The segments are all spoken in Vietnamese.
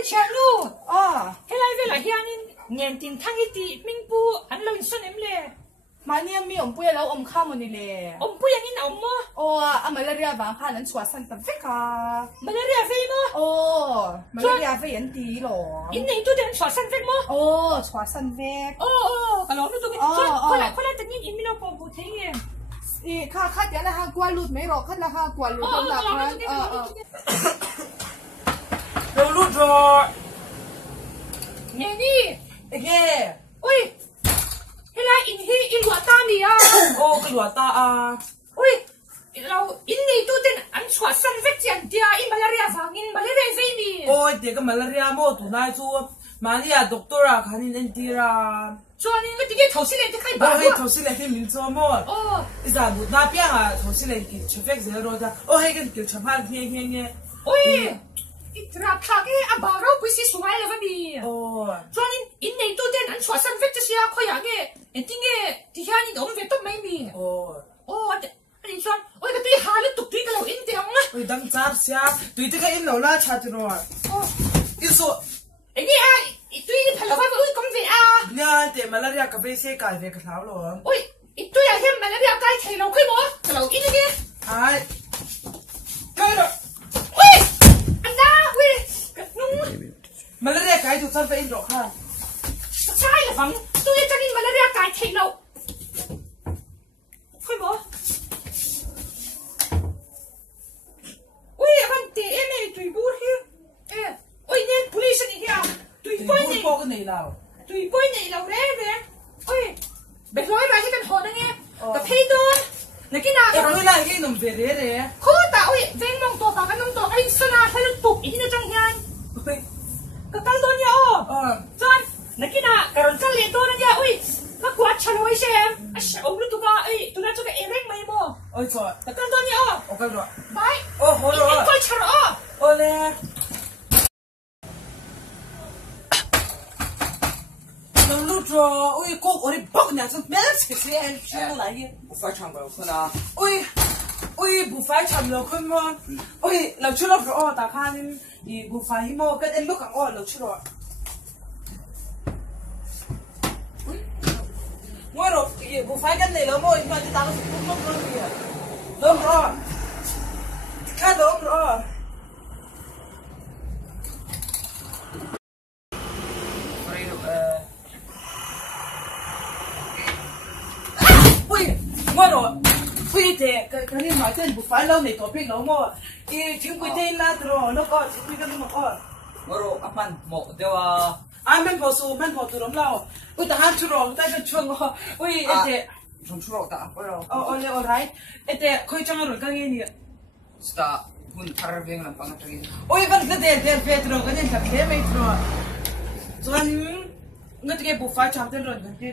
ôi chàng nu thế lại về là hiền nhìn tin thang cái tí mình bu anh lo inson em lệ mà niệm mi ông bùi lâu ông khăm mình lệ ông bùi anh in ông mơ malaria vàng khăn anh xóa sân tập vết à malaria về mơ malaria về anh tí rồi in này tôi đến xóa sân vết mơ xóa sân vết cái đó nó tôi cái coi lại tự nhiên in mi nó có bù thế nghe khá thế là hàng qua lụt mấy rồi khá là hàng qua lụt không là đâu lụt rồi nghe đi nghe ôi thế là in lụa ta mi cái lụa ta ôiเราin này tôi tên anh xóa sân vết chèn tia in malaria vàng in malaria về mi ôi thì cái malaria mo tụi này chú Maria doctor à khán in anh tira cho nên cái cái thầu xí lên thì khai bảo ôi thầu xí lên thì mình cho mo bây giờ bút na bia à thầu xí lên kiểu chụp phép zero ra hay cái kiểu chụp hai nghe ôi ít ra thà cái bảo đâu bữa xí xuống lại là mi cho nên in này tôi tên anh xóa sân vết cho xí à coi à cái em tiếng cái thì hiện in ông về tốt mấy mi anh nói ôi cái tuy hà lên tục tuy cái lâu in tiếng á ôi đang chát xí tuy cái in lâu la chát rồi ít số anh đi tuy phải là ôi công việc nha thì malaria cà phê xe cài về cái tháo rồi ôi tuy là hem malaria cái thầy lâu khi mà cái lâu in cái ai cái đó ôi anh đã ôi malaria cái tụi sao phải in rồi ha sai là vắng tôi cho nên malaria cái thầy lâu khi mà ôi anh để em này tùy bút here ôi nên police này kìa tùy bôi này nào tùy bôi này nào đấy ôi bé nói ra cái hồ đó nghe tập thấy đó này cái nào cái này cái nồng về đấy khó tạo ôi ven mong tổ cả cái nông tổ cái sana thấy nó tụt ý nó trong nhà cái tăng đó nha John này cái nào cái rồng liền đó nha ôi nó quạt chăn ôi xem ông lúc tụi ba ơi tụi nó cho cái ereng mày mò ôi trời cái tăng đó nha ok rồi bye hồi rồi coi chăn nè nông lụt rồi ôi cô ở đây bốc nhà xong bé sẽ em chưa lại kia不发长高可能ôi bù phải chậm rồi không mà ôi lâu chưa lắm rồi ta khan thì bù phải mà cái em lúc càng lâu chưa rồi ngoài rồi bù phải cái này lâu mà mà thì ta có thể không rồi kìa lâu rồi khá lâu rồi ngoài rồi quy thế cái này mà tên bù phải lâu này tổ chức lâu mà chính quy tên là rồi nó có chính quy cái nó có Moro apan mo dewa men phò tụi lắm lâu ui ta han churong ta cái chuông ui thế trong churo ta pero alright thế khơi chăng rồi cái gì sta hun thar veng lam pang tagi ui vẫn cái để về rồi cái này thật thế mấy rồi cho nên người ta cái bù phải chăm tên rồi cái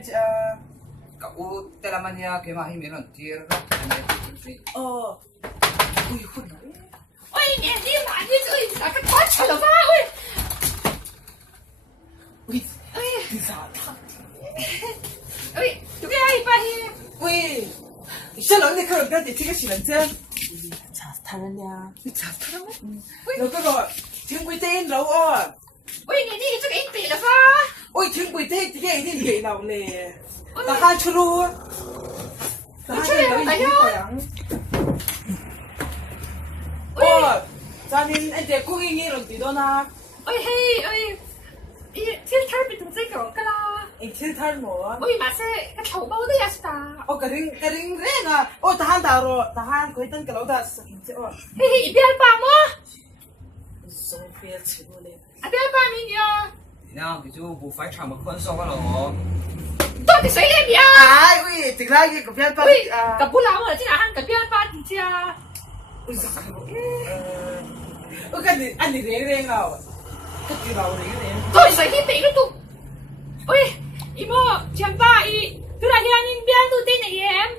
ka u telamania ke ma hi meron tir ui khôn ôi nghe đi mà như thế là cái khó chịu lắm ôi đi sao ôi tụi cái ba hi ui sao lại cái cái để cái gì vậy chứ chả thằng nha chả thằng rồi cái rồi chính quy tên đâu ôi nghe đi cái ít tiền là ôi chính quy tên thì cái gì vậy nào nè ta hai chú luôn ta hai chú lấy gì vậy cho nên anh chị cũng nghe được gì đó na ôi hey ôi thiên thar bị tụi cái cái là anh thiên thar mà ôi mà sẽ cái thầu bao đấy à cái ring reng à ta han ta rồi ta han coi tên cái lâu ta hey biar ba mo so biar chịu lên biar ba mình nhá na cái chú bu phải chăm một con số cái lo tôi thì thấy lên nhá ui tính ra cái biar ba cái bút lão ở trên là cái biar ba thì chưa cái này anh đi reng à cái gì đâu reng tôi thấy cái bị nó tụt ôi imo chẳng ba tôi là hiện nhìn biar tụi tên này em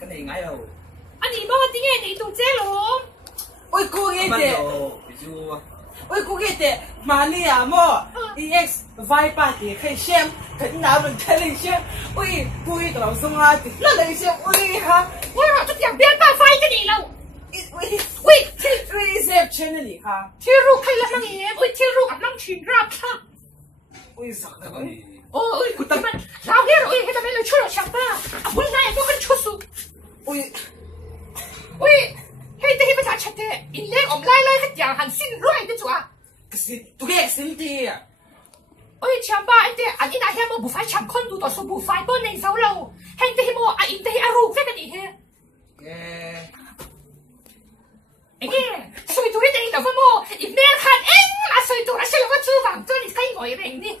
cái này ngay đâu anh imo tiếng nghe này tụt chết luôn ôi cô nghe thế cái chú ôi cô nghe thế mà nè à mò ex vai party khai xem cái nào mình khai lên xem ôi cô nghe cái lâu xong à thì nó lên xem ôi ha ôi mà tôi chẳng biar ba phai cái này đâu ui reception ni kha ที่รู้ใครละมั่งเอ๋โอ้ยที่รู้กับนั่งชินรับค่ะ ui sak na ni โอ้ยกูมันเราเฮียโอ้ยให้ทำไมเราช่วยเราชักบ้าอ่ะบุญนายก็ขึ้นชุดสู ui โอ้ยให้แต่ให้ภาษาชัดเจนอินเลี้ยงอมไล่ขัดอย่างหันสิ้นร้อยได้จัว kasi tu ge sin ti โอ้ยชักบ้าไอ้เด็กอันนี้นายเฮียโมบุฟไฟชักคนดูต่อสู้บุฟไฟบนในเสาเราให้แต่ให้โมอ่ะอินแต่ให้อารูแค่กันอีเฮีย ไอ้เงี้ยสวยตัวนี้เองแต่ว่าโมอีเมลคันเองละสวยตัวละฉันว่าจูบังตัวนี้ใครง่อยเร่งนี่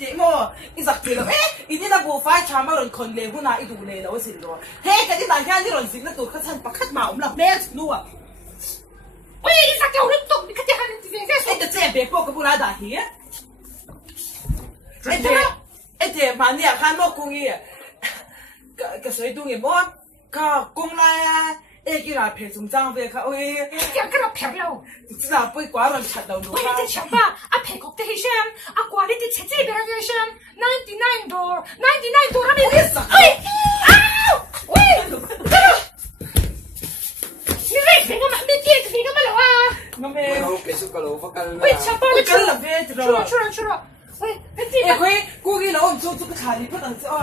ti mo isak ti lo ini na bu fai cha ma ron kon le hu na i du le lo sin lo he ka ti na kya ni ron sin na tu kha chan pakhat ma la me nu a โอ้ยอีสักเจ้ารุ่นตกนี่ก็จะหันที่เฟซ e te be po ko bu la da hi e te ma ni a khan mo ku ngi ka soi du ngi mo ka kong la e ki la phe zum jang ve kha oi ยังกระเพาะเรา 知道不寡人吃到路 โอ้ยนี่จะชักบ้าอ่ะเพกอกเตะให้ฉันอ่ะกว่านี่จะเช็ดเบรกให้ฉัน99 ดอล99 ดอลนี่เฮ้ยอ้าวเฮ้ยนี่เรื่องมันไม่เกี่ยวกับนี่ก็ไม่หรอวะ no me Pero que eso que lo va a caer. เฮ้ยชักบ้าเลย kan la ve ti ชัว ro ร์เฮ้ยเป็นที่ e koi ku gi lo om chu chu ka thari pa dang o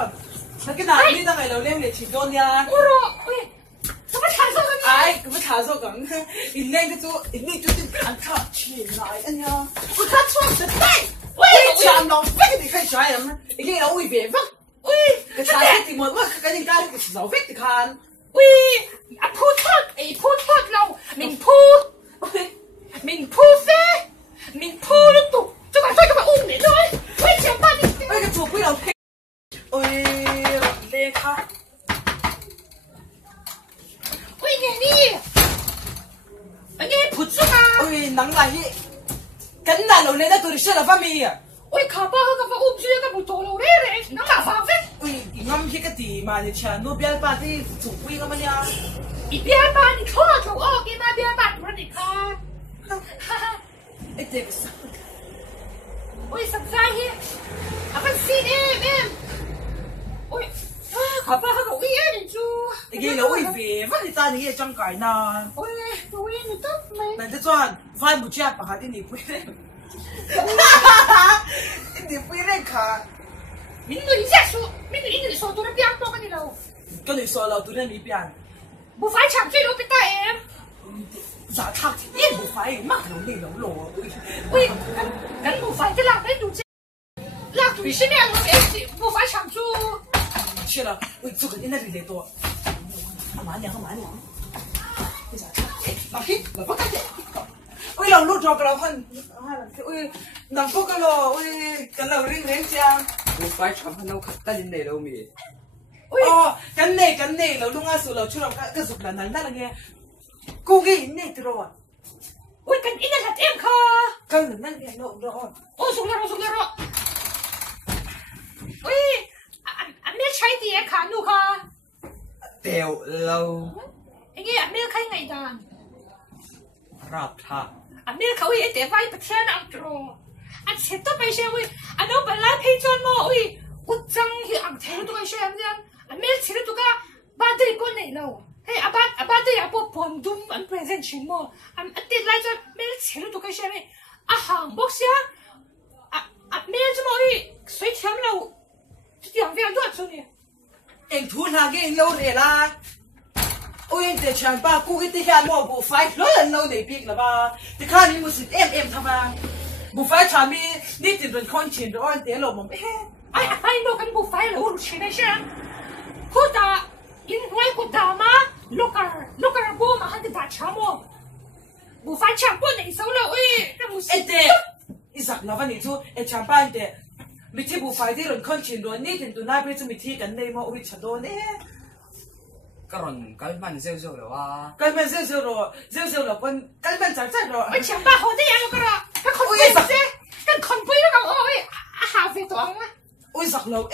na ke na ni da ngai lo lem le chi don ya โอ้โหเฮ้ยทำไมทำซ้ำกัน ai ku ma tha so gang in le de chu in ni chu tin kan tha chi lai an ya กูทัดช่วงสุดท้ายเฮ้ย oi cha no fe ni kai chai am i ge lo wi be va เฮ้ย ka cha ti mo wa ka ni ka ki so fe ti kan เฮ้ยอ่ะพูดทอดไอ้พูดทอดเรามิงพูด มิงพูดเซ่มิงพูดแล้วตุกจะมาช่วยกันมาอุ้มเนี่ยเลยเฮ้ยเจ้าบ้านนี่ oi ka chu pu lo pe oi le kha เฮ้ยเนี่ยนี่อันนี้ผุดซุมา oi nang la hi kan na lo le da tu ri sha la fa mi ya เฮ้ยข้าบ้ากับว่าอุ้มเชื่อกับบุตรเราเร่เร่น้ำหนาฟังเซ่ ui ngam hi ka ti ma ni cha no bial pa ti chu pu ga ma ya อีเบี้ยบ้านนี่ข้อถูกออกอีมาเบี้ยบ้านมันนี่ค่ะ e te sa เฮ้ยสังสารเฮียอ่ะมันซีเอ็มเฮ้ยข้าบ้ากับวิ่งนี่จู e ge lo wi ve va ni ta ni ye chang kai na เฮ้ยตัวนี้นี่ต้องไหม na de chuan vai bu cha pa ha ti ni pu re ni pu re kha 民族一下说，民族一直说多了变多个你了， ka ni so lo tu re mi pian 不发抢最多被打哎， za thak ti ye bu fai ma lo ni lo lo 喂，跟不发的拉人都这，拉对是面我没不发抢住， 去了ui zu ka ni na ri le to ma nya ma nya ni za thak ma hi ma pa ka de ui lo lu jo ka lo han ui nang po ka lo ui ka lo ring ring cha Bố phải chọn hắn đâu khát ta đến đây đâu mì. cái này là lúc nào sửa chữa cái dục là nắn ra là nghe cô ghi này từ rồi 喂，跟一个是点卡， cái là nắn nghe lộ rồi 送了，喂，没拆点卡努卡， Tèo lâu 哎个没开ไงดัน rạp thà. 没เขาไอ้แต่ไว้ประเทศอังกฤษอันเสร็จต้องไปเชื่อ喂，อันนู้นไปรับให้จนมั้喂，กูจังที่อังเทนตัวเชื่อเนี่ยอัน没เชื่อตัวก็บ้านเด็กคนไหนเราเฮ้ยอาบ้านเด็กอาปุ๊บปนดุมอัน present ชิมมั้อันเด็กไรจะ没เชื่อตัวก็เชื่อไหมอ่ะห่างบอกเสีย没จะมั้喂，谁听了这两边乱说呢？ em thu là cái lâu rồi là ôi em để chàng ba cô cái tiền mua bộ phải lâu lần lâu để biết là ba thì khai mình một sự em tham à bộ phải chàng mi đi tìm được con chuyện rồi để lộ mà哎，我跟不快了，我去那些，我打，因为我打嘛，look儿不嘛，还得打枪么？不快枪不能收了，喂，那不是。em để ý giặc là văn thu em chàng ba em để mình chỉ bộ phải đi lần con chuyện rồi đi tìm tụi nai bây giờ mình thi cái này mà ôi chả đồ nè Cái mình rêu rêu rồi à. cái mình rêu là con cái mình chẳng chắc rồi 我枪把好的样了个了，跟คน背噻，跟คน背了个哦喂，下飞短啊。 ôi giặc lầu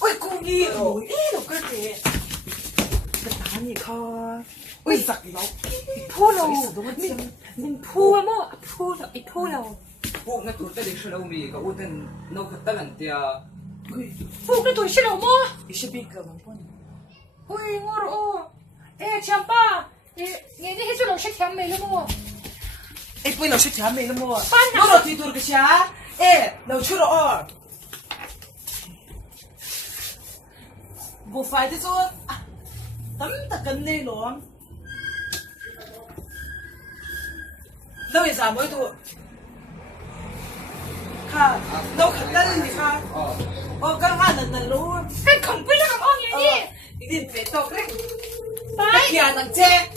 ôi cô nghi rồi đâu cái gì cái đá gì kho ôi giặc lầu พูดเราmìnhพูดมั้งพูดเราไอ้พูดเรา Bố nó tụt tới đây sao đâu mì. Cái út nên nó khát ta lần tia. พูดกันตัวชิเรามั้ง อีชิบิกกับมันพ่น เฮ้ยงอโอ้เอ๊ะช่างป้า nghe đi hết rồi sẽ thèm mày luôn mà ê bây giờ sẽ thèm mày luôn mà Ban nào? nó là thì tôi cái chả ê đâu chưa rồi bộ phải thế rồi tấm ta cần này luôn đâu bây giờ mới tôi ha đâu khẩn lên đi ha cái hoa lần luôn cái không biết làm ông nghe đi đi về tao đấy bye kìa thằng che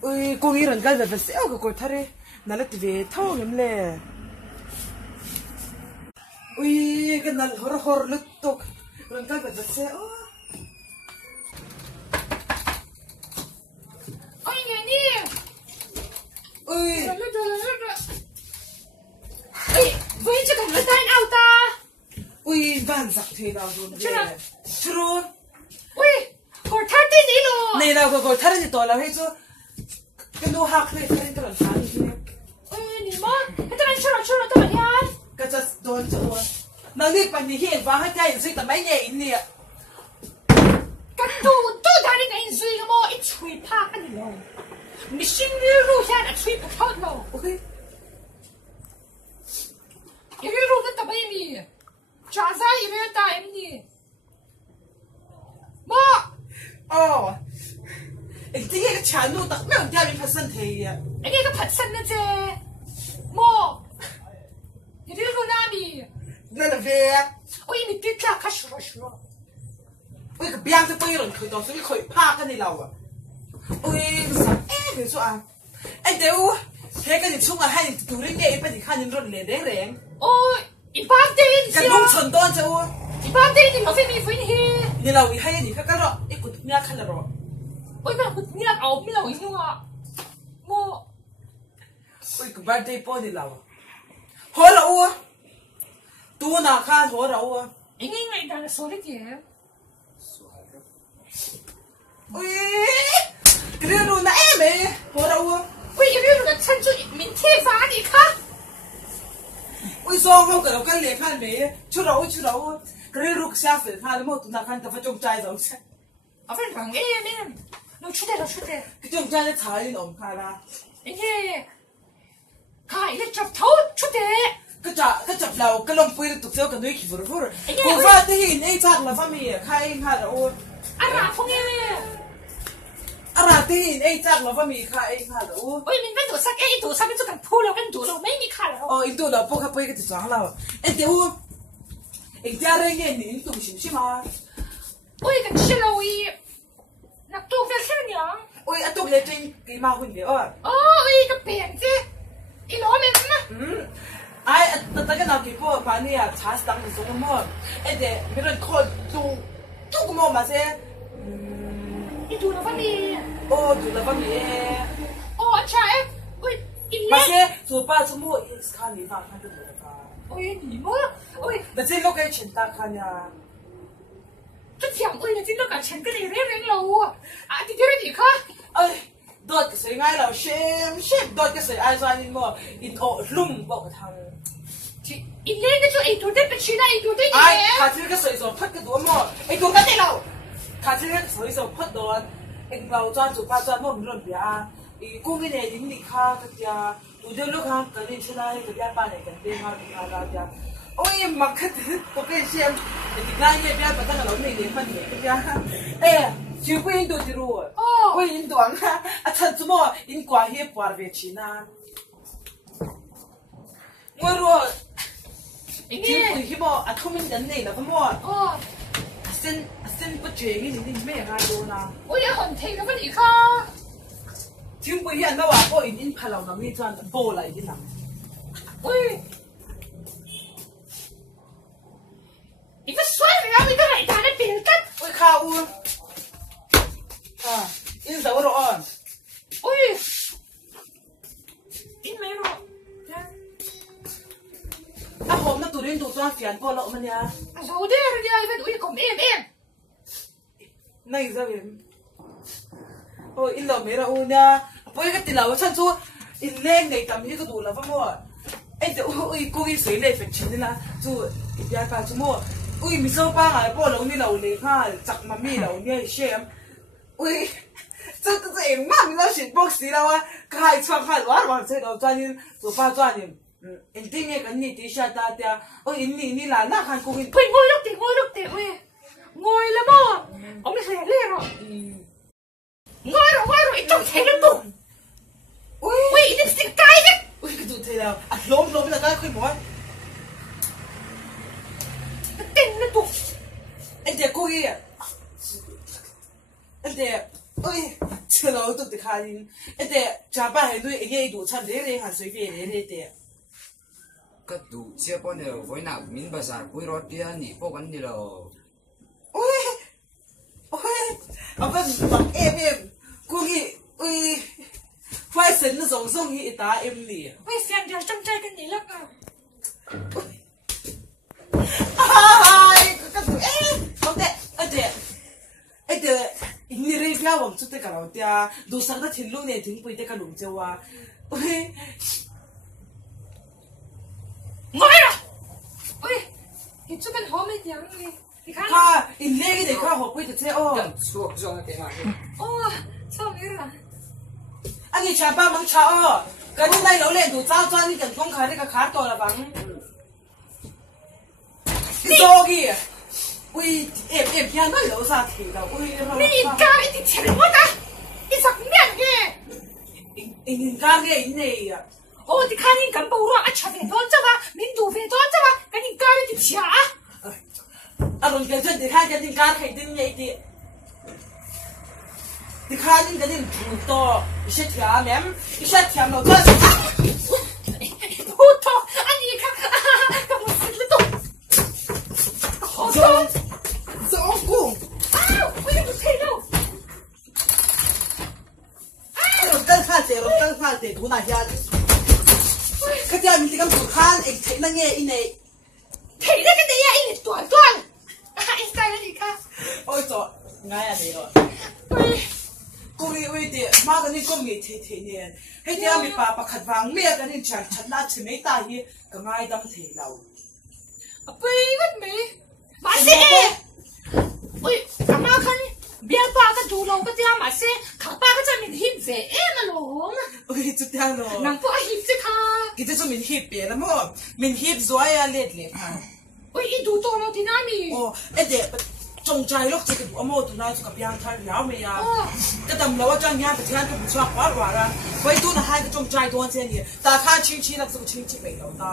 ui cô nghĩ rằng cái vật xéo của cô thare nó là về thâu lắm lệ ui cái nó hor hor lứt tục rằng cái vật xéo ông nghe đi ui ui với chứ không là tay nào ta ui van giặc thế nào rồi chứ rồi ui còn thắt tí gì luôn này nào cô thare thì tôi là hết chứ cái đồ hạc này thare tôi làm sao đi ui đi mà cái tao chưa là tao nhá cái chất đồn chứ rồi nó đi bằng đi hiện và hết cái gì tao mấy nhảy nè cái tu ta đi cái gì cái mà ít chui pa cái gì luôn mình xin đi luôn ra là chui pa thôi luôn ok cái luôn cái tao bây mi trả giá gì vậy ta em đi mà anh thấy cái chán luôn tao mấy ông gia đình phát sinh thế à anh cái phát sinh nữa chứ mà cái luôn na mi nên là về ôi mình tiếc cả cái sửa ôi cái biang cái bây giờ khởi đầu sẽ khởi pa cái này nào à ôi sao cái số à anh đều thế cái gì chung à hay tụi nó nghe bây giờ khăn nhìn rồi lẻ đẻ rèn ôi ít bao tiền cái nông chuẩn đoan chứ ít bao tiền thì nó phải đi hi như là vì hay gì cái đó ít cụt nha khăn là rồi ôi cái cụt nha ảo mi là ý nữa mà ôi cái birthday boy này nào hồi đâu à tu nào khăn hồi đâu à anh ấy ngày đó là số đấy kìa ôi cái điều luôn nãy mày hồi đâu à ôi cái điều là chân chú mình thiết phá đi khác ôi sao không cái cái lệ khăn mày chú đâu cái điều lúc sáng phải khăn mà tụi nào khăn tao phải trông trai rồi à phải bằng em nó chút đây cái trông trai nó thái lên ổn khăn à anh ấy khai lên chọc thấu chút đây cái chập đầu cái lông bươi tụt theo cái đuôi khỉ vừa vừa cô phát thì hình ấy chắc là phát mì khai khăn đâu à là không em à ra thì hình ấy chắc là phát mì khai khăn đâu ôi mình vẫn đủ sắc ấy đủ sắc mình chỉ cần thu lâu cái đủ lâu mấy mi khai rồi in tu là bốc cái bươi cái thứ sáng nào em tiêu em gia đình nghe nhìn tụi xíu mà ôi cái chiếc lâu y nạp tu về xem nhở ôi anh tụi lấy trên cái màu hình đấy ôi cái biển chứ ý nó mình mà ai tao cái nào kịp qua bạn này à chả tăng được số mà em để mấy lần coi tu cái mà sẽ ý đủ là văn đi ô tụi là phát mì anh trai ôi ý mà lên sẽ số ba số một khăn đi vào khăn được rồi ôi nhỉ mơ ôiแต่ที่ลูกไอ้ฉันตาคันยา cái thằng ôi là chính nó cả chân cái này rét lâu à thì thế này thì khác เอ้ยโดดก็สวยง่ายแล้วเชฟโดดก็สวยไอ้ซอยนี่มั้งอินโอลุ่มบอกกับทาง thì ý lên cái chỗ ý đồ đấy bên trên này ý đồ đấy ไอ้ nhỉ ขาที่ก็สวยสวยพัดกระตัวมั้งไอ้ตัวกันได้แล้วขาที่ก็สวยสวยพัดโดนไอ้เราจ้าจุป้าจ้ามั่งรุ่นเบียร์ไอ้กุ้งนี่เนี่ยยิ่งนี่ข้าก็จะดูเดี๋ยวลูกค้ากันนี่ใช่ไหมก็จะป้าเนี่ยกันเดี๋ยวมาดูมาแล้วจ้าโอ้ยมักขึ้นโอเคเชฟไอ้ที่ง่ายเนี่ยเบียร์ปัตตานีเราเนี่ยเนี่ยมันเนี่ยเบียร์เอ้ยชิวกูอินโดจิรู้กูอินโดอ่ะอาจารย์สมมติอินกว่าเฮียปวดเวชินะกูรู้ ý ที่ nghe คุยที่บอกอ่ะทุ่มเงินเนี่ยแล้วก็มั่ว เส้นปะเจงนี่นี่ไม่ง่ายดูนะ ôi ya hồn thì nó vẫn đi khác ที่คุยที่อันนั้นว่าโอ้ยอินพาเราหนังนี่จวนโบอะไรนี่นะ ôi ý nó xoay rồi mình cái này thằng nó biển cắt โอ้ยข้าวอินสาวร้อน ôi ý mấy rồi อ่ะผมน่ะตัวเรียนตัวจ้างเสียนพอแล้วมันเนี่ย rồi đây rồi đây vẫn ui còn em นั่นจะเป็นโอ้ยอินเราไม่รู้เนี่ยพอก็ติดเราฉันสู้อินเล่งในตำนี้ก็ดูแล้วว่ามั่วไอ้เดี๋ยวโอ้ยกูอีสวยเลยเป็นชิ้นนี่นะสู้อีกอย่างการชั่วโมง ui mi so pa ngai po lo ni lo le kha chak ma mi lo ni shem ui这妈咪那是 box 了哇，开窗开玩玩这个专业做法专业，一定要跟你底下大家，哦，你来那看公园。喂，我錄地喂，愛啦麼？我咪成日呢咯，愛咯，一種睇得到。喂，你食雞嘅？喂，佢做睇啦，啊，攞邊度解佢冇啊？頂得到。一隻公園，一隻。喂，这老都得看人，一点加班还对，一度差点点还随便点点。个度这帮的为哪民不是为了点你不管你了。喂，阿不忙 M， 估计喂，快神那种送一打 M 里。喂，想着正在跟你那个。哎，个度哎，好的，一点。你这边往出的个老爹，路上的铁路呢，挺贵的个龙舟啊，喂，爱了，喂，你这边好没讲你看。他，你那个得看好贵的车哦。说的给嘛？哦，臭没了。啊，你全帮忙查哦，跟你那老脸都找抓你跟公开那个卡多了吧？你说的。喂，偏那楼上提了，喂，你家一直请我的，你什么的？你家的你呀？哦，你看你跟不我，吃饭多少啊？民度饭多少啊？跟你家里的吃啊？啊，龙哥，这你看跟你家开的那的，你看你跟你不多，一些甜面，一些甜了这。不多啊！你看，跟我吃得动，好多。走过。啊！我也不配肉。哎呦，刚看这图那下。佢哋面咁做看，睇乜嘢？因為睇那個你呀，一短短，一晒了你看。我做挨呀你咯。喂，嗰啲喂啲，媽嗰啲咁嘢睇呢，喺啲咪爸爸咳房咩嗰啲長陳拉前尾大嘢，咁挨得睇漏。阿貝乜味？馬斯。喂，咁樣看，邊把個杜老個啲馬斯，佢把個隻面翕肥嘛咯。喂，做點咯？能不翕隻佢？佢做面翕別啦麼？面翕咗呀，叻嚇。喂，一度多咯啲哪咪？哦，一啲仲在咯，這個我冇到那做個邊睇了未啊？哦，個等老我將嘢個錢都唔錯玩玩啦，唯獨那係個仲在多些年，但係看親戚那這個親戚未有得。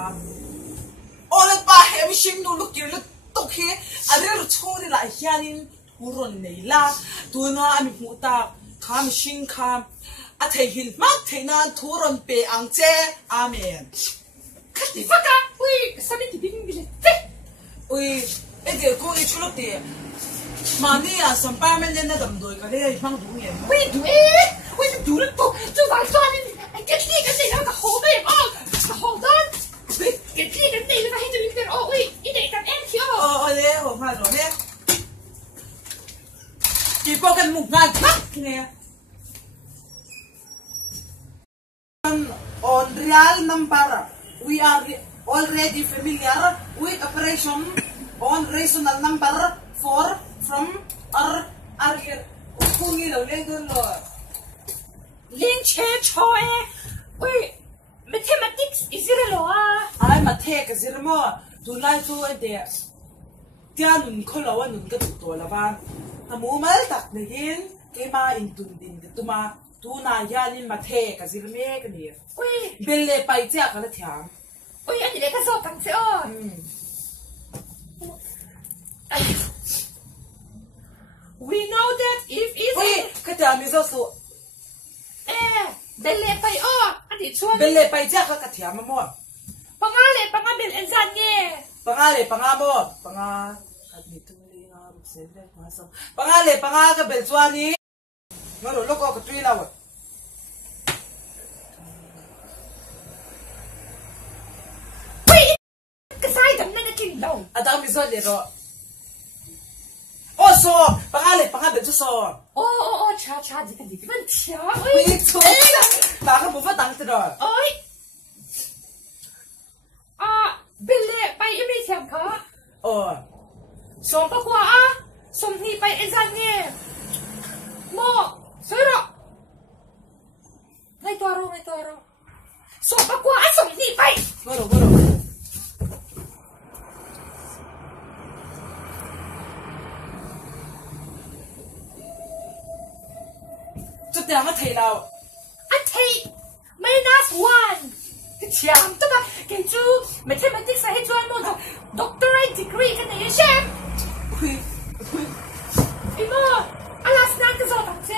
我哋把係心都錄住了。Okay, ada curi lah hianin turun ni lah. Tuna ami muta kam sing kam. Athe hil mak thena turun pe angche. Amen. Kati faka, ui, sabi ti bing bilet. Ui, ede ko ichulok de. Mani ya sampa men na dam doi ka le mang du yen. Ui, du le to, tu va so ni. Get li ka ni ka ho be ma. Hold on. Ui, get li ka ni ka hin du oh, ui, ide ka em kyo. Để hồn hoa rồi nè. Chỉ có cái mục ngàn khắc nè. On real number, we are already familiar with operation on rational number 4 from our earlier. Không nghĩ đâu lên hơn rồi. Liên chế cho e. Ui, mathematics is it lo à? Ai mà thế cái gì mà, tụi lại tụi để. Tia nun ko lawa nun ka to la ba tamu mal tak ne hin ke ma in tun din tu ma tu na ya ni ma the ka zir me ka ni Ui, belle pai cha ka la thiam ui, anh để cái số tăng sẽ ơi. We know that if it's oi ka ta mi so so belle pai anh để chuan. belle pai cha ka thiam ma mo Pangale en san nghe. pangamo panga ni tu li nga ru se le ma so panga ka bel chuan ni ngaro loko ka tui lawa Cái sai đầm này nó kinh đâu. adam mi so le ro o so panga bel so Ô, cha, gì cái gì vẫn cha. Ui, ui chu ba ka bu fa tang te rồi ôi. À, belle pai em đi xem khó. ờ som pa kwa a som ni pai exam nge mo soi ro ngay to ro som pa kwa a som ni pai bro chút tiền nó thầy nào anh thầy minus 1 chạm tức là cái chú mathematics hay cho anh một doctorate degree cái này xem em ơi alas nang cái gì bằng chứ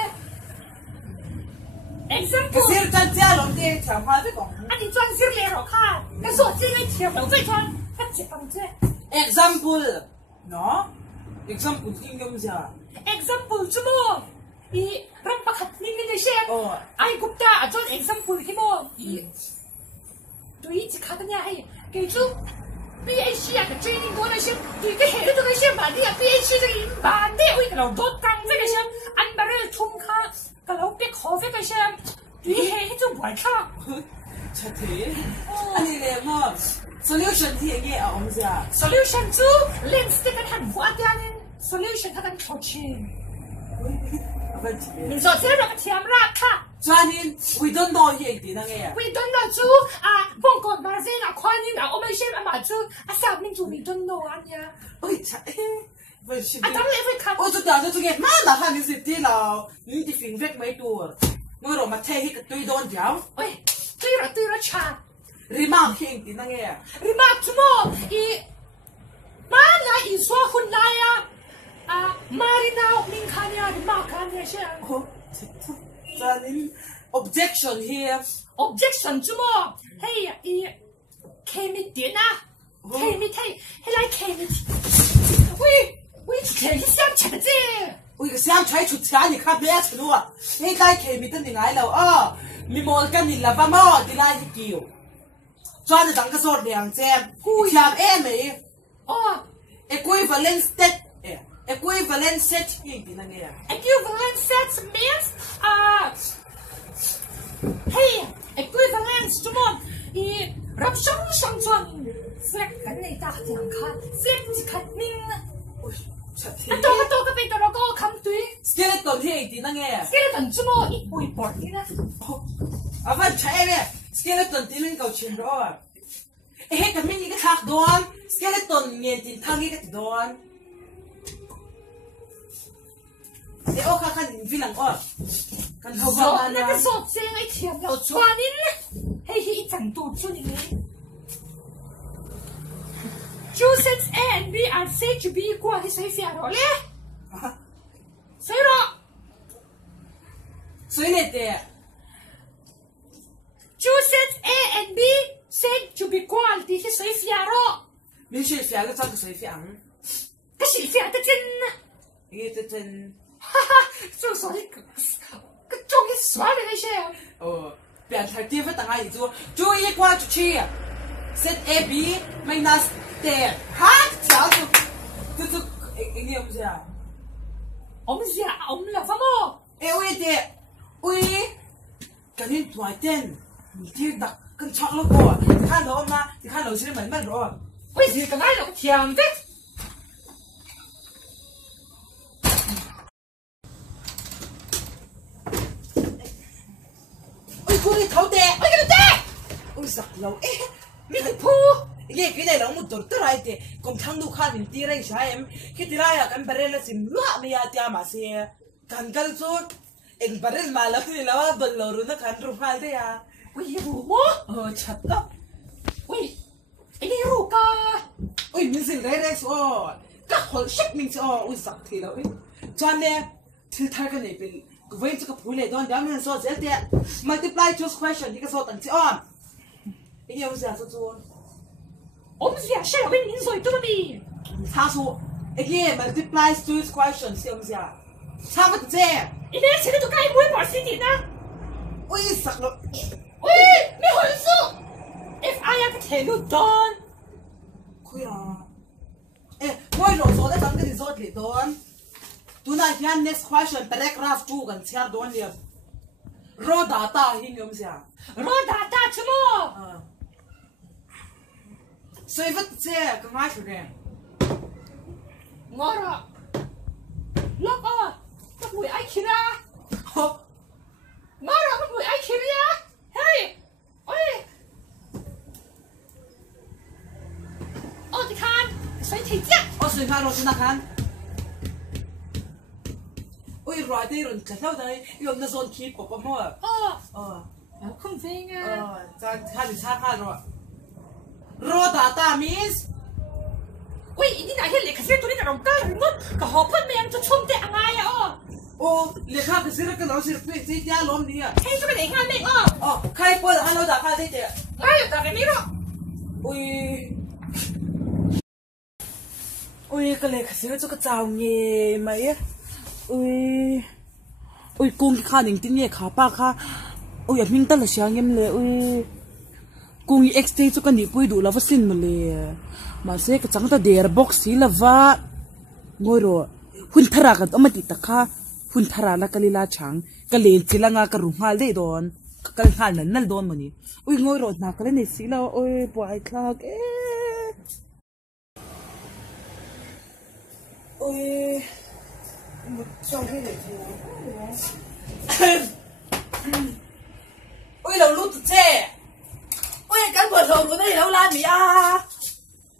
example cái gì chân cha lòng tiền chẳng phải biết còn anh đi chọn gì lấy rồi cả cái số tiền ấy thiếu đâu vậy chọn cái gì bằng chứ example nó example thì như thế nào example chứ mo i ram pakhat ning ni xem ai gupta chọn example hi mo对，只看到你还给出 BAC 啊，个 training 多那些，对个黑的这个些嘛，你啊 BAC 这个银版的，为个老多讲这个些，安排了冲卡，个老别咖啡个些，对黑就不爱看。确实，安尼嘞嘛 ，solution ที่อย่างเงี้ยเอาไม่ใช่ solution จู lens 这个很花掉呢 ，solution 它跟靠近，你说这个个天啦卡。cho nên we don't know gì thì năng nghe we don't know chú bông còn bà dê là khoan nhưng ông ấy xem mà chú sao mình chú we don't know anh nha ôi chả vậy chứ tao lại phải khám ôi tôi đào cho tôi nghe má là hai những gì thế nào những cái phim vết mấy đùa ngồi rồi mà thay cái tôi đón giáo ôi tôi rồi cha remark hiện thì năng nghe remark chú mò má là xóa hun lại Marina mình khăn nha remark khăn nha xem cho nên objection here objection chú mò hey kemi tiền kemi thay hay lại kemi ui kemi xem chả gì ui cái xem trái chuột chả thì khác bé chứ luôn hay lại kemi tên thì ngái đâu mình mua cái gì là bao mò thì lại cái kiểu cho nên đằng cái sốt đèn xem xem em ấy equivalent set gì thì năng nghe equivalent set means hey equivalence chú mòรับช่องจวนเฟล็กกันในตาที่อังคารเฟล็กที่ขัดนิ่งอันตัวก็เป็นตัวเราก็คำตุ้ย skeleton ที่ดีนั่งไง skeleton ชั่วโมงอีกปุยปอดนี่นะว่าใช่ไหม skeleton ที่นั่งเก่าเชียนรอเฮ้ยแต่ไม่นี่ก็ทักโดน skeleton เงี้ยที่ทางนี้ก็โดนโอ้ข้าดินฟิลังกันเขาบอกว่า那个手这样一条要穿呢嘿嘿一整肚子里面Two sets A and B are said to be equal ที่ใช้เสียหรอเลยใช่หรอสวยเลยเด้ Two sets A and B said to be equal ที่ใช้เสียหรอไม่ใช่เสียก็จะใช้เสียงก็ใช้เสียแต่จริงนี่จะจริง就说你个终于耍了那些变态地方当然也做注意关注去 set A B minus 点哈这样就你也不是啊我们是我们两方么喂的喂赶紧转点你听到更长了过你看到吗你看楼下的门着为什么刚才有听的กูนี่เขาเตะไอ้กันเตะอุ้ยสักเรามีใครพูดกี่ได้เราหมดตัวตัวไรเตะกรมทั้งดูข้ามินตีไรใช่ไหมคิดที่ไรอะกันบาร์เรลสิมล้วนไม่ยาเตียมาเสียกันกันสุดเอ็งบาร์เรลมาแล้วนี่แล้วบัลลอรุนกันรูปอะไรอะอุ้ยรู้มั้งชัดก็อุ้ยไอ้นี่รู้กะอุ้ยมินสิเรเรสก็ขอเช็คมินสิอุ้ยสักทีแล้วจอนเนี่ยที่ท่ากันเนี่ยเป็นกูเว้นจะกับผู้เล่นตอนเดี๋ยวมันโซ่เจ๊เตะ multiply choose question ที่ก็โซ่ตั้งที่ไอ้เหี้ยมันเสียสุด我们是呀，谁要跟你说对不对？他说，ไอ้เหี้ย multiply choose question เสียมันเสีย差不多这你那现在都该不会把事情呢？อุ้ยสักแล้ว喂，没回事。If I have to tell you done，可以啊。我有说的，咱跟你说的 done。Do not hear next question paragraph 2กันเชียร์โดนเดียว raw data หินยมเสีย raw data ใช่ไหม所以ว่าเจ๊ก็ง่ายสุดเลย ngora lok lok mùi ai kia ngora lok mùi ai kia hey ôi thì khan xoay thì chắc xoay khan rồi na khan ôi rồi đây rồi cả lâu đây yêu nó zone keep của bom hoa không về nghe cha khan thì cha khan rồi rồi data miss ôi ini nãy hết lệ cái tôi đi cả đồng cơ rồi cả họ phân mềm cho chôm tệ ngay lệ khác cái gì cái nó gì cái gì dia lom đi à hay cho cái này ngay mẹ khai bữa là hello đã khai đây chứ ai đã cái này đó ôi cái lệ cái gì cho cái chào nghề mày á ôi cung cái khăn tin nhẹ khá pa khá ôi mình ta là sáng em lệ cung extra cho cái này bôi đủ là vaccine mà lệ mà sẽ cái chẳng ta để box xí là va ngồi rồi hun thara cái ông mà tịt khá hun thara là cái lila chẳng cái lệ chỉ là ngã cái rung hal đấy đòn cái hal nè nal đòn mà nè ôi ngồi rồi nãy cái này xí là ôi bỏi khạc ôi một trong cái này ôi lâu lút thế ôi cái bột hồng của đây lâu lan mì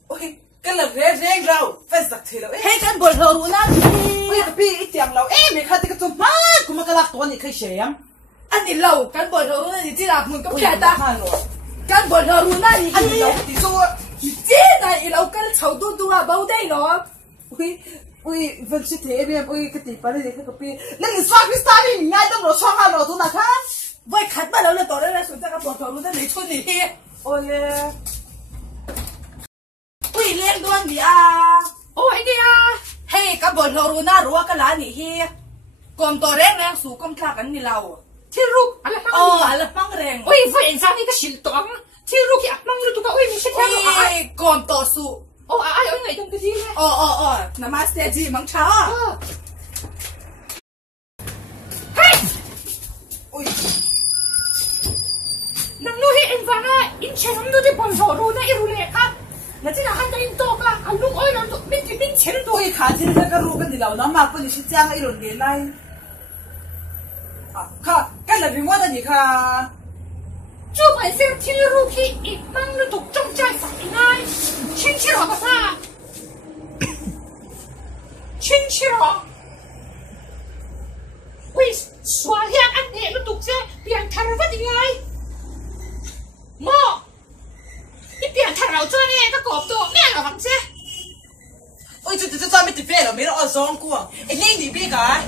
ôi cái là rèn rau phải giặt thế đâu hey cái bột hồng của nó ôi cái pi ít tiếng lâu mình khai cái tôm má cũng mà cái lạc tuần này khai xem anh đi lâu cái bột hồng của nó chỉ là một cái kẹt ta cái bột hồng của nó thì anh lâu thì sao chỉ này lâu cái chậu tu à bao đây nó ui vẫn sẽ thế em ui cái tỷ bà này cái copy nên xoa cái style này ngay trong đó xoa vào đó là khác vậy khát mà lâu là tối nay là chúng ta cái bột hồng nó lấy chôn đi ôi ui lên đoan đi ôi anh đi hey cái bột hồng nó rùa cái lá này hi còn tối rèn sủ con khạc anh đi lâu thì rục là măng rèn ôi vậy anh sao đi cái xịt toang thì rục cái măng nó tụi ôi mình sẽ theo ôi còn tổ sủ ai ơi ngày trong cái gì này namaste gì mong chào hey ôi nang nuôi em vào na in chém nó đi bòn rổ rồi na iru lệ khác là chỉ là hai cái in to cả anh lúc ơi nó mình chém to ôi khá thì cái rùa cái gì lâu nó mà có gì sẽ trang cái iron lệ này khá cái là vì mua cái gì khá chú phải xem thiên rù khi ít mang nó tục trong trái phải ngay chính chỉ là sao chính chỉ là ui xóa hiện anh hệ nó tục ra biển thằng nó vẫn ngay mò cái biển thằng nào cho nè cái cọp to mẹ là bằng xe ôi chú mới tiếp về rồi mấy nó ở zone của anh nên đi biết cái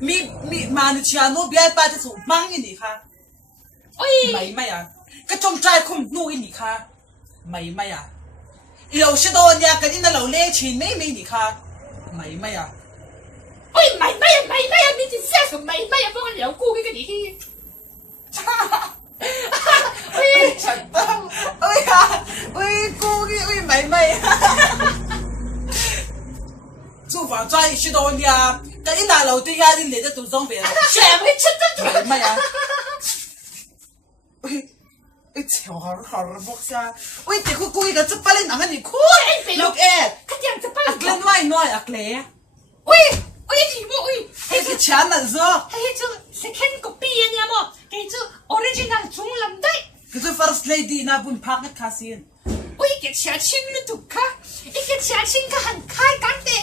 mi mà nó chia nó biết ba cái số mang cái gì khá ôi mày cái trong trai không nuôi nhỉ kha mày yêu sẽ đâu nhà cái này lâu lê chín mấy mình nhỉ kha mày ôi mày mình chỉ xét của mày bao nhiêu lâu cô cái gì ôi chặt tâm ôi cô cái ôi mày chú vào trai sẽ đâu nhà cái này lâu đi ra đi lấy cho tụi giống về rồi xem hết chất mày ôi chào hả bốc xa ôi thì cô cái chút ba lên nắng thì cô look at cái gì chút ba lên nói lẽ ôi gì mà ôi cái chán là do hay chứ second copy nha mà cái chứ original chung lắm đấy cái thứ first lady na bun phak cái khá xin ôi cái chia chín nó tụt khá cái chia chín cái hàng khai cán tệ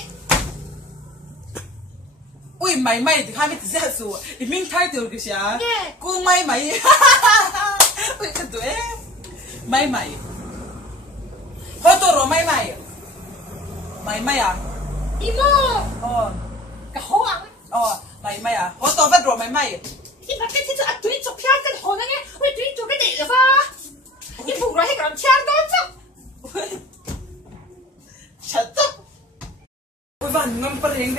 ôi mày thì hai mươi tỷ số mình thay được cái gì cô mày ôi cái tuổi mày hoa tổ rồi mày à imo cái hoa mày à hoa tổ phát rồi mày cái mặt cái thứ ăn túi chụp phim cái hồ này nghe ôi túi chụp cái gì vậy va cái phụ rồi hay làm chán đó chứ chặt tóc ôi bạn ngâm phần hình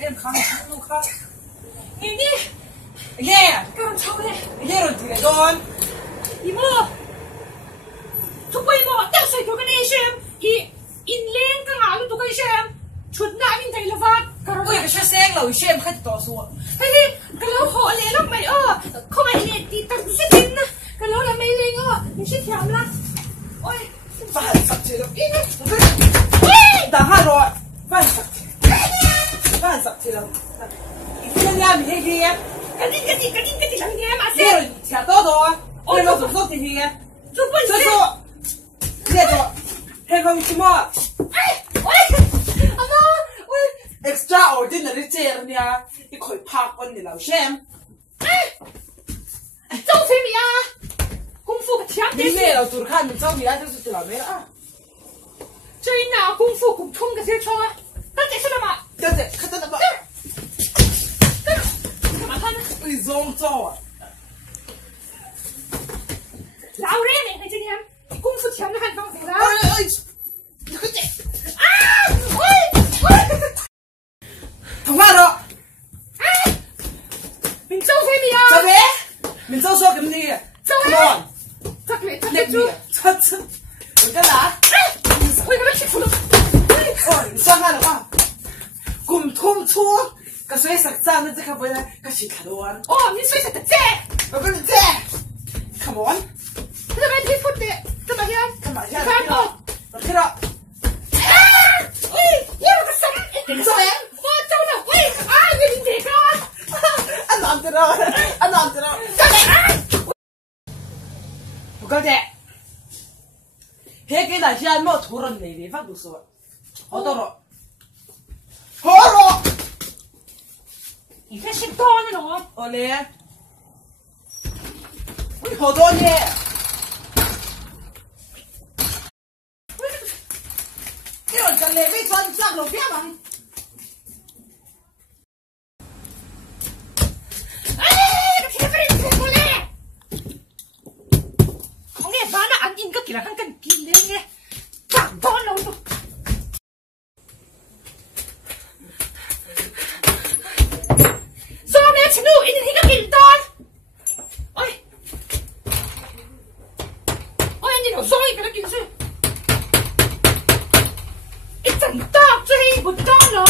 em khám luôn khác nghe cái làm sao đây nghe rồi thì con imo chúng bây giờ đang xây cái này xem in lên cái nào tụi cái xem chuột nãy mình thấy là va ôi cái xe sen là xem khách to số cái gì cái lâu họ lên lắm mày không phải lên thì tao sẽ tin nè cái lâu là mày lên mình sẽ theo là ôi bạn sắp chết rồi đã hai rồi bạn sắp 了，一天两天去，赶紧两年嘛你吃多多，我老做做这些，做本事。这说，这个，还有什么？哎，喂，阿妈，喂 ？extraordinary 这样呢，你可以拍过你老乡。哎，周飞米啊，功夫强点。你也老做看，你找你来就是知道没了啊。这一拿功夫共通个些车，那这是什么？对对，看到了吧？干嘛看呢？为什做啊？老人没今天功夫强的很丰富的。你快点！啊！喂！通话了。哎，你周飞米啊？这边，你走说跟你。Come on， 这边，这那边住。这，我干啥？我给他起出了。哦，你上来了吧？共同处，个水色长的这个不然，个是看完。哦，你水色的这。我跟你这 ，Come on， 这边皮肤的，怎么样？干嘛呀？看我。我看到。啊！喂，我有个什么？这边，我走了。喂，啊，你这个。俺哪知道？俺哪知道？这边。我讲的，那个那些没突然那地方都是，好多了，好了。你这是多的喏。我嘞，我好多呢。你要这里没穿上路边吗？哎，这天不是过来。ของเนี่ยบ้านน่ะอันยินก็กินละกันกันกินเลยไงจับต้อนเราดูโซ่แม่ฉันดูอินที่ก็กินตอนโอ้ยโอ้ยอันนี้เราโซ่อีกแล้วกินสิไอ้จันตอกจะให้บุญต้อนเหรอ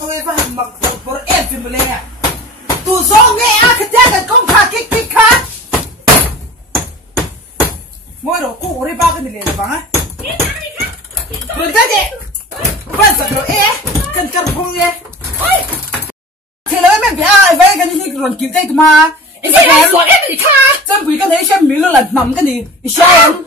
我也把马不是爱怎么来？都说我啊，可这个公卡给看。我老公我的把跟你来了吧？不是的，办什么哎？跟这碰的。听了没？别啊，为跟你乱叫在干嘛？你这人说你看真不跟你些米了来，那跟你一下人。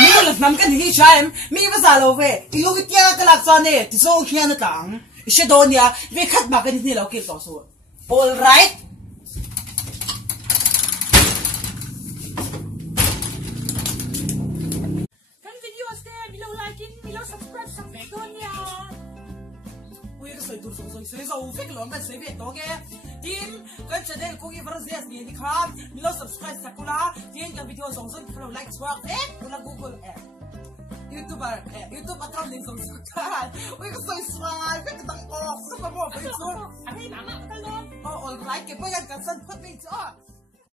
米了那跟你一下人，米不啥路费？一路个第二个拉转的，你说天的当。些多呢，别看嘛，跟你老给告诉我 ，all right。跟 videos 的มีเรา like มีเรา subscribe สั่งแบบตัวเนี่ย我一个水都随手无非个老板随便多给，点跟着那个公益不是这样子的看，你老 subscribe 啥个啦？点个 video 上上，看到 like 错哎，我那 Google 哎。YouTube 哎 ，YouTube account 你上上看，我一个水刷，这个当哦，什么莫非说？อันนี้หมามากันเลย 哦，我 like 给不然干啥不对着。